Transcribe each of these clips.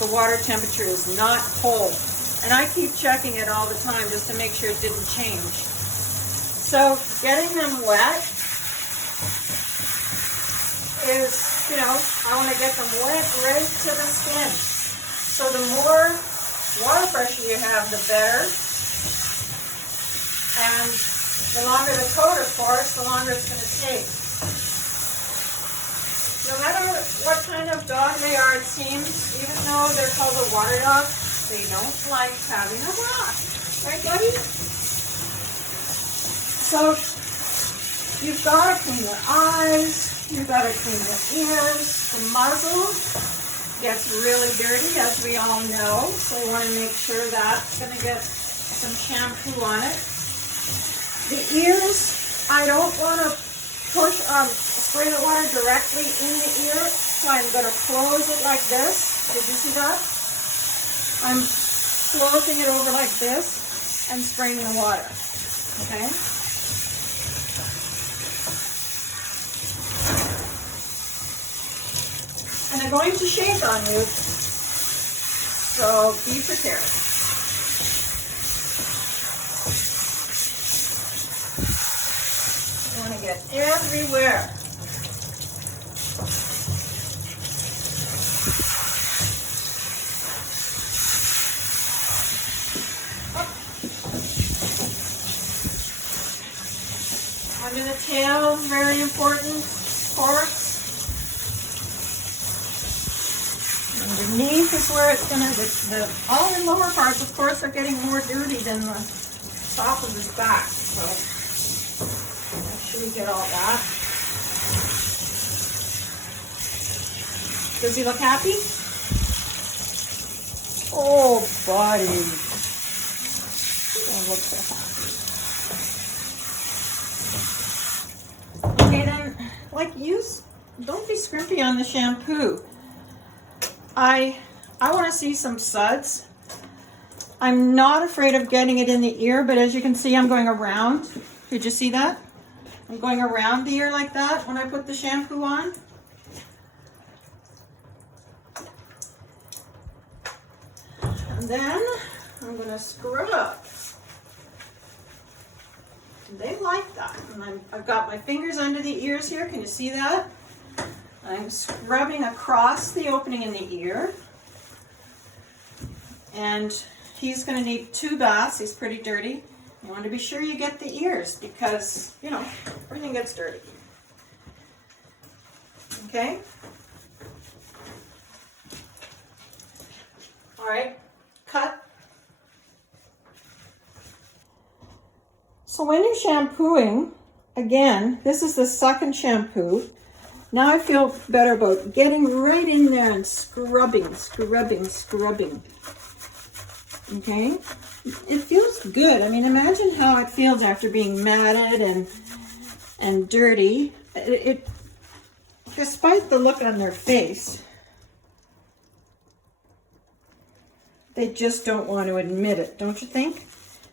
the water temperature is not cold. And I keep checking it all the time just to make sure it didn't change. So getting them wet is, you know, I want to get them wet right to the skin. So the more water pressure you have, the better. And the longer the coat, of course, the longer it's going to take. No matter what kind of dog they are, it seems, even though they're called a water dog, they don't like having a bath. Right, buddy? So you've got to clean their eyes, you've got to clean their ears, the muzzle gets really dirty, as we all know, so you want to make sure that's going to get some shampoo on it. The ears, I don't want to spray the water directly in the ear, so I'm going to close it like this. Did you see that? I'm closing it over like this and spraying the water, okay? And I'm going to shake on you, so be prepared. You want to get everywhere. Under the tail, very important, of course. Underneath is where it's going to, all the lower parts, of course, are getting more dirty than the top of his back. So make sure you get all that. Does he look happy? Oh, buddy. He don't look so happy. Okay, then, like, don't be scrimpy on the shampoo. I want to see some suds. I'm not afraid of getting it in the ear, but as you can see, I'm going around. Did you see that? I'm going around the ear like that when I put the shampoo on. And then I'm going to scrub. They like that. And I've got my fingers under the ears here. Can you see that? I'm scrubbing across the opening in the ear. And he's going to need 2 baths. He's pretty dirty. You want to be sure you get the ears because, you know, everything gets dirty. Okay? All right, cut. So when you're shampooing, again, this is the second shampoo. Now I feel better about getting right in there and scrubbing, scrubbing, scrubbing. Okay? It feels good. I mean, imagine how it feels after being matted and dirty. It despite the look on their face, they just don't want to admit it, don't you think?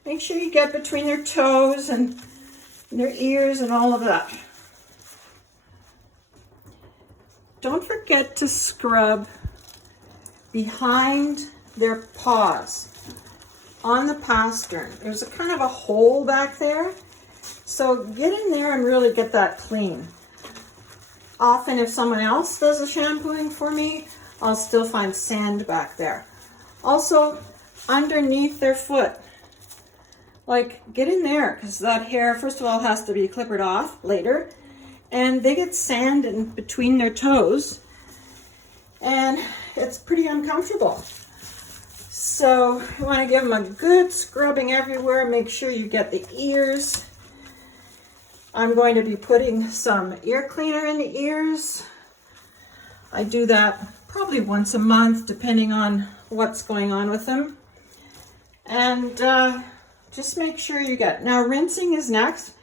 Make sure you get between their toes and their ears and all of that. Don't forget to scrub behind their paws on the pastern. There's a kind of a hole back there. So get in there and really get that clean. Often if someone else does the shampooing for me, I'll still find sand back there. Also underneath their foot. Like, get in there, because that hair, first of all, has to be clippered off later. And they get sand in between their toes. And it's pretty uncomfortable. So you want to give them a good scrubbing everywhere. Make sure you get the ears. I'm going to be putting some ear cleaner in the ears. I do that probably once a month, depending on what's going on with them. And just make sure you get. Now rinsing is next.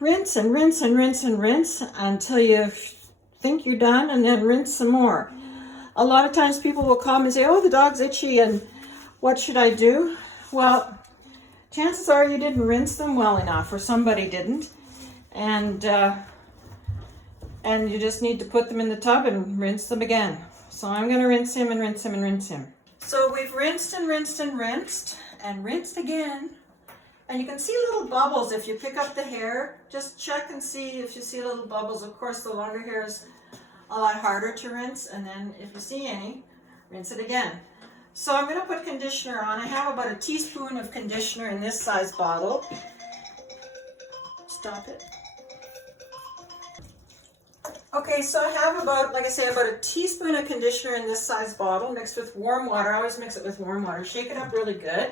Rinse and rinse and rinse and rinse until you think you're done, and then rinse some more. A lot of times people will come and say, oh, the dog's itchy and what should I do? Well, chances are you didn't rinse them well enough, or somebody didn't. And you just need to put them in the tub and rinse them again. So I'm going to rinse him and rinse him and rinse him. So we've rinsed and rinsed and rinsed and rinsed again. And you can see little bubbles if you pick up the hair. Just check and see if you see little bubbles. Of course, the longer hair is a lot harder to rinse. And then if you see any, rinse it again. So I'm going to put conditioner on. I have about a teaspoon of conditioner in this size bottle. Stop it. Okay, so I have about, like I say, about a teaspoon of conditioner in this size bottle mixed with warm water. I always mix it with warm water. Shake it up really good.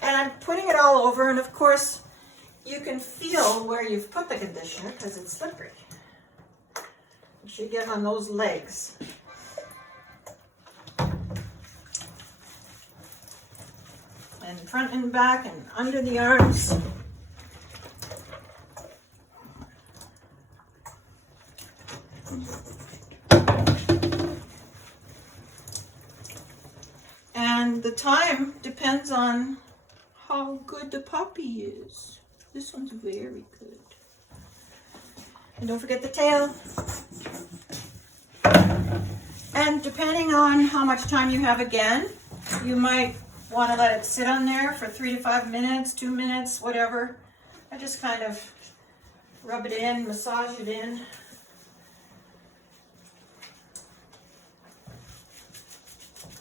And I'm putting it all over, and of course, you can feel where you've put the conditioner because it's slippery. You should get on those legs. And front and back and under the arms. And the time depends on how good the puppy is. This one's very good. And don't forget the tail. And depending on how much time you have again, you might want to let it sit on there for 3 to 5 minutes, 2 minutes, whatever. I just kind of rub it in, massage it in.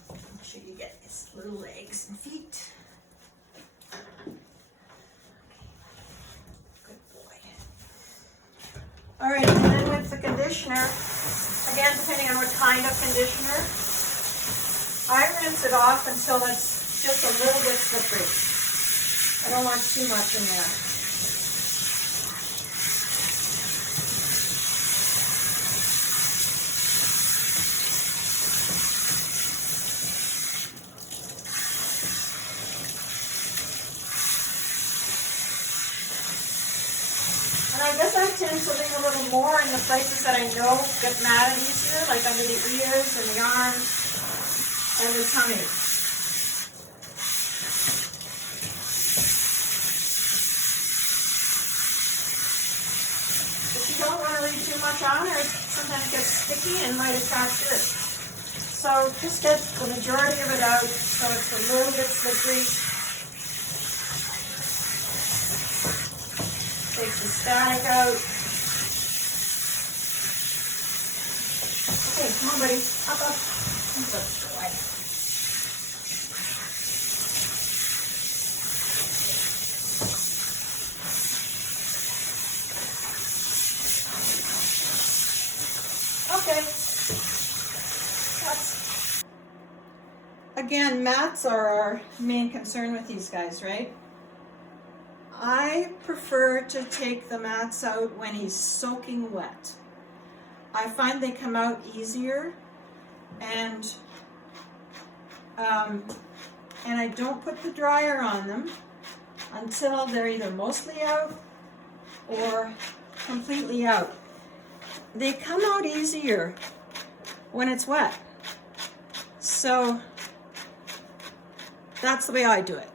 Make sure you get his little legs and feet. All right, and then with the conditioner, again, depending on what kind of conditioner, I rinse it off until it's just a little bit slippery. I don't want too much in there. And I guess I tend to leave a little more in the places that I know get matted easier, like under the ears and the arms and the tummy. If you don't want to leave too much on, or sometimes it gets sticky and might attach to it. So just get the majority of it out so it's a little bit slippery. Take the static out. Okay, come on, buddy. Up, up. Good boy. Okay. Again, mats are our main concern with these guys, right? I prefer to take the mats out when he's soaking wet. I find they come out easier, and I don't put the dryer on them until they're either mostly out or completely out. They come out easier when it's wet. So that's the way I do it.